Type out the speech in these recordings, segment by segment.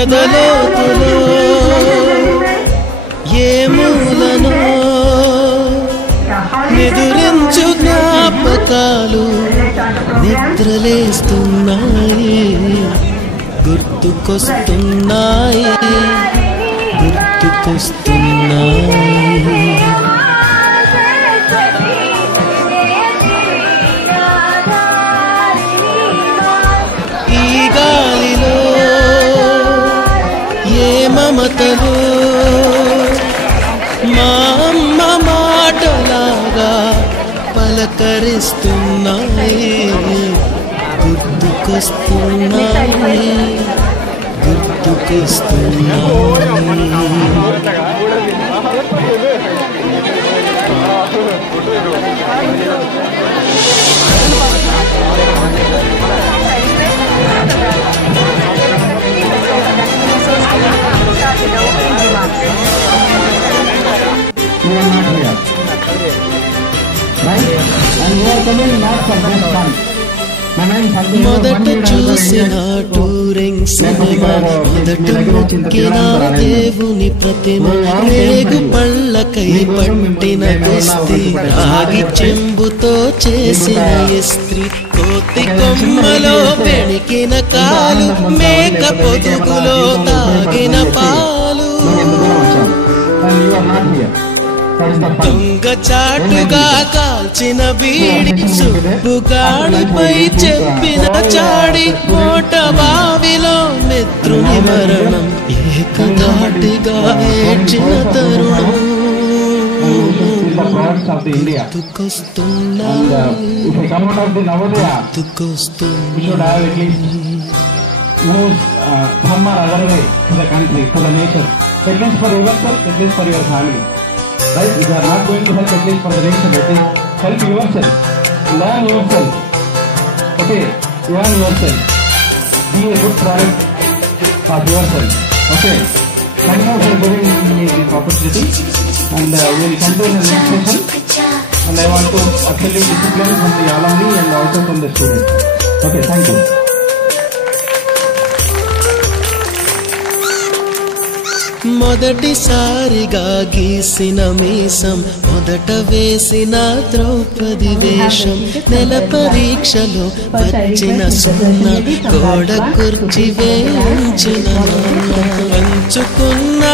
ఎదలోతులో ఏ మూలనో నిదురించు జ్ఞాపకాలు నిద్రలేస్తున్నాయి, గుర్తుకొస్తున్నాయి, గుర్తుకొస్తున్నాయి. ఈ గాలిలో ఏ మమతలో మా అమ్మ మాటలాగా పలకరిస్తున్నాయి, గుర్తుకొస్తున్నాయి, గుర్తుకొస్తున్నాయి. మొదట చూసిన టూరింగ్ సినిమా, మొదట మొక్కిన దేవుని ప్రతిమ, రేగు పళ్ళకై పట్టిన కుస్తీ, రాగి చెంబుతో చేసిన ఇస్త్రీ, కోతి కొమ్మలో పెణికిన కాలు, మేక పొదుగులో తాగిన పాలు, దొంగ చాటుగా కాల్చిన బీడి, సుబ్బుగాడిపై చెప్పిన చాడి, మోట బావిలో మిత్రుని మరణం, ఏకధాటిగా ఏడ్చిన తరుణం, Right? If you are not going to help at least for the nation, at least help yourself. Learn yourself. Okay, learn yourself. Be a good product of yourself. Okay. Thank you for giving me this opportunity. And we will continue the next session. And I want to absolute discipline from the alumni and also from the students. Okay, thank you. మొదటిసారిగా గీసిన మీసం, మొదట వేసిన ద్రౌపది వేషం, నెల పరీక్షలో వచ్చిన సున్న, గోడ కుర్చీ వేయించిన పంచుకున్న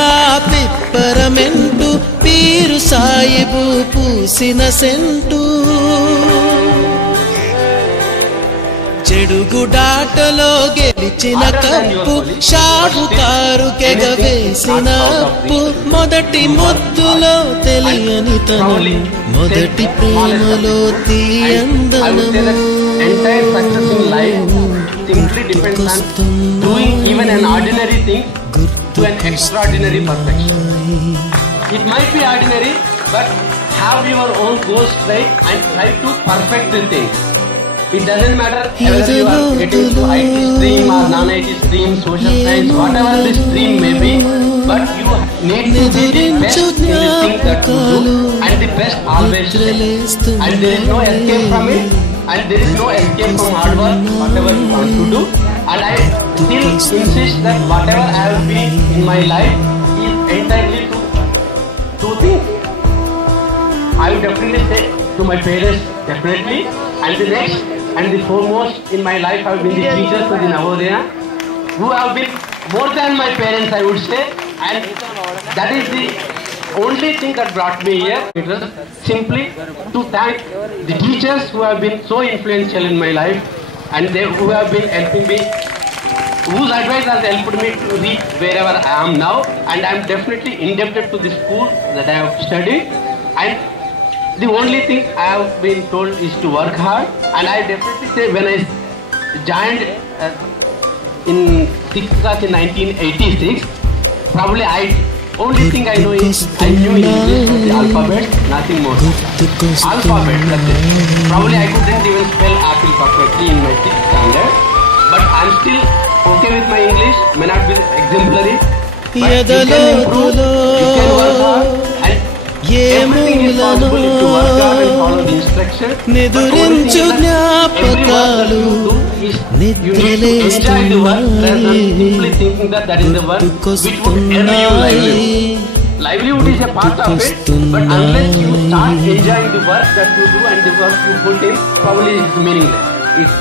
పిప్పరమెంటు, పీరు సాయిబు పూసిన సెంటు, చెడుగుడాటలో గెలిచిన కప్పు, షావుకారు కెగవేసిన అప్పు, మొదటి ముద్దులో తెలియని తనం, మొదటి ప్రేమలో తీయందనము, It might be ordinary, but have your own go straight and try to perfect the thing. It doesn't matter whether you are getting to IT stream or non-IT stream, social science, whatever the stream may be, but you need to be the best in the thing that you do, and the best always stays. And there is no escape from it, and there is no escape from hard work, whatever you want to do. And I still insist that whatever I have been in my life is entirely to two things. I will definitely say to my parents, definitely, and the next and the foremost in my life have been the teachers of the Navodaya, who have been more than my parents, I would say, and that is the only thing that brought me here. It was simply to thank the teachers who have been so influential in my life, and they who have been helping me, whose advice has helped me to reach wherever I am now, and I am definitely indebted to the school that I have studied. And the only thing I have been told is to work hard, and I definitely say when I joined in 6th class in 1986, probably only thing I know is I knew in English the alphabet, nothing more. Alphabet, that's it. Probably I couldn't even spell apple perfectly in my 6th standard, but I'm still okay with my English, may not be exemplary, but you can improve, you can work hard, and everything is possible if you work hard and follow the instruction. But only thing is that every work that you do is you need to enjoy the work rather than simply thinking that that is the work which would earn you livelihood. Livelihood is a part of it, but unless you start enjoying the work that you do and the work you put in, probably it is meaningless.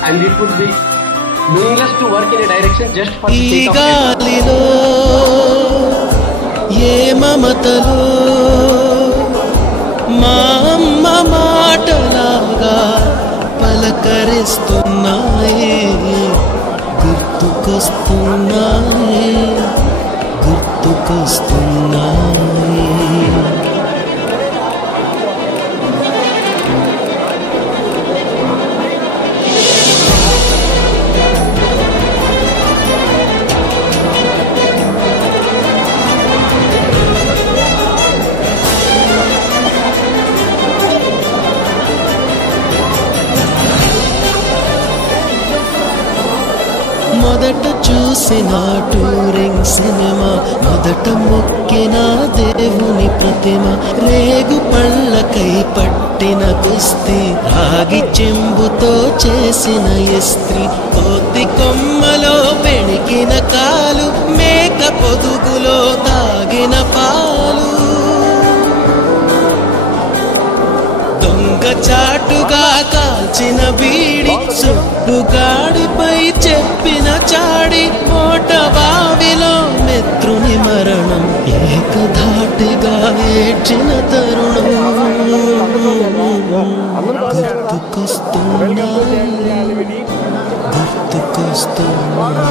And it would be meaningless to work in a direction just for the sake of effort. మా అమ్మ మాటలాగా పలకరిస్తున్నాయి, గుర్తుకొస్తున్నాయి, గుర్తుకొస్తున్నాయి. మొదట చూసిన touring cinema, మొదట మొక్కిన దేవుని ప్రతిమ, రేగు పళ్ళకై పట్టిన కుస్తీ, రాగి చెంబుతో చేసిన ఇస్త్రీ, కోతి కొమ్మలో పెణికిన కాలు, మేక పొదుగులో తాగిన పాలు, దొంగ చాటుగా కాల్చిన బీడి, సుట్టుగాడిపై చెప్పిన చాడి, మోట బావిలో మిత్రుని మరణం, ఏకధాటిగా ఏడ్చిన తరుణం, గుర్తుకొస్తున్నాయి, గుర్తుకొస్తున్నాయి.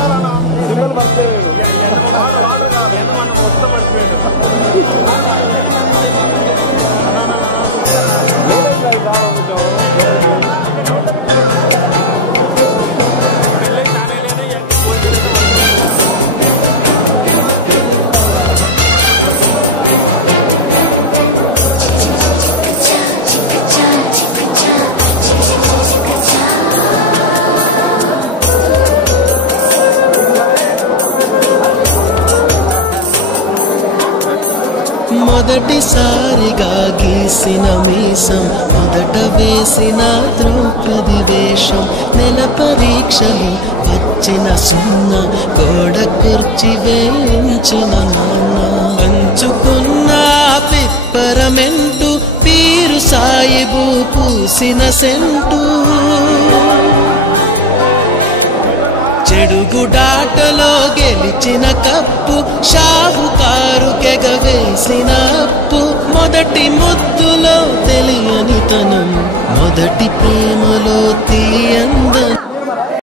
మొదటిసారిగా గీసిన మీసం, మొదట వేసిన ద్రౌపది వేషం, నెల పరీక్షలు వచ్చిన సున్న, గోడ కుర్చీ వేయించిన నాన్న, పంచుకున్న పిప్పరమెంటు, పీరు సాయిబు పూసిన సెంటు, చెడుగుడాటలో గెలిచిన కప్పు, షాహుకారు కెగవేసిన అప్పు, మొదటి ముద్దులో తెలియనితనం, మొదటి ప్రేమలో తీయందనం.